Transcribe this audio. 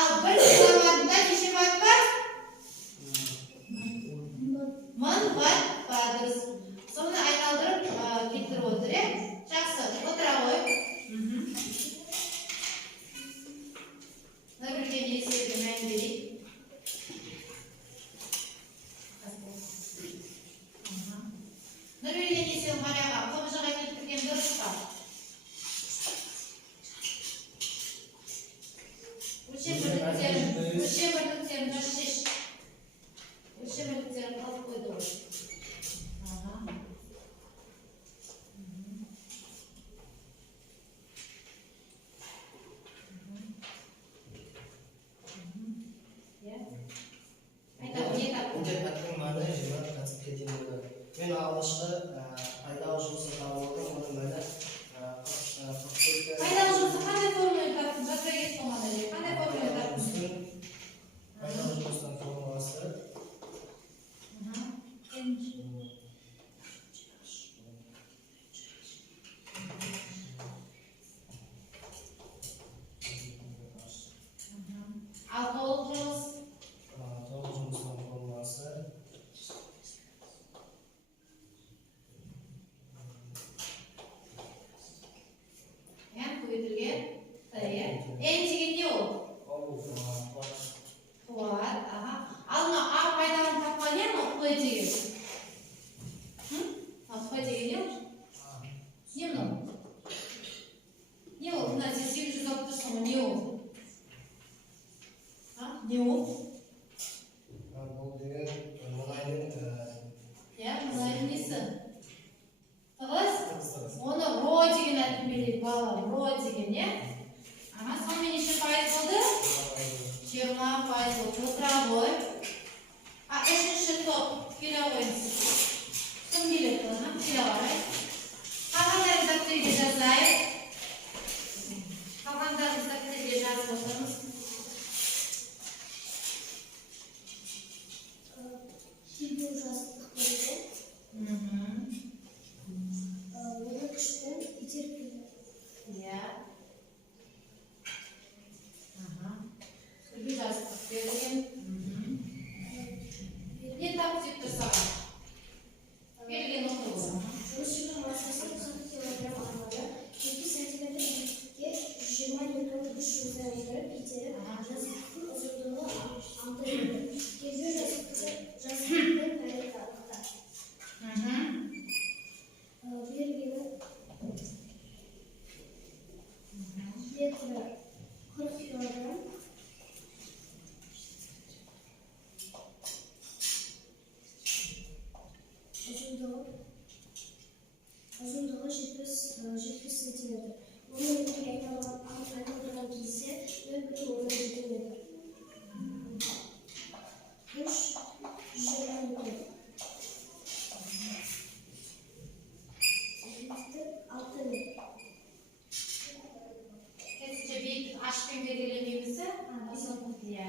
Al bir kilovatda neçe watt var? 1000 watt vardır. Sonra aylandırıp getirip otur. Жақсы, отыра қой. Нөмірге есебі мән берейік. Нөмірге есебі Марияға қобыжыға келтірген дұрыс па? Өлшем бірліктерін дұрыс шеш. Өлшем бірліктерін қалып қойды ғой. Мен алғашқы пайдалы жұмысын тауып алдым, оның мәні пайдалы жұмысы қандай формуляны таптың? Жаза кетті маған әлі. Қандай формуляны таптың? Пайдалы жұмыстың формуласы ал толық жұмыс? толық жұмыстың формуласы көбейтілген Т. N деген не ол? Қуат. Ал мына А пайданы тапқан не мынау П деген? П деген не ол? Не мынау? Не ол? Мына сен 800 алып тұрсың ғой, не ол? Не ол? бұл деген мұнайдың мұнайдың несі? Тығыз? Оны ро деген айтып берейік, бала. Ро деген, не? Сонымен неше пайыз болды? 20 пайыз болды. Отыра қой. Үшінші топ келе қойыңыз. Кім келеді? Келе қарай. Қалғандарын дәптерге жазайық. Қалғандарын дәптерге жазып отырмыз. Кейбір жастық болды. Оны күшпен итеріп келеді. Иә. Үлгі жастық берген. Не тап деп тұрсаға? Берген оқы болса. Жұмысшының массасы 40 килограмм армада 2 сантиметр биіктікке 120 ньютон күш жұмсай отырып итеріп, жастықтың ұзындығы 6 метр. Кейбір жастықпен пайдаланылады. Бергені метрі 40 килограмм. Ұзындығы 70 сантиметр. Оның метрге айналдырған кезде 0,7 метр. Күш 120 ньютон. Altı metr. Кесінше бейітіп ашпен белгілемемізі? Иә.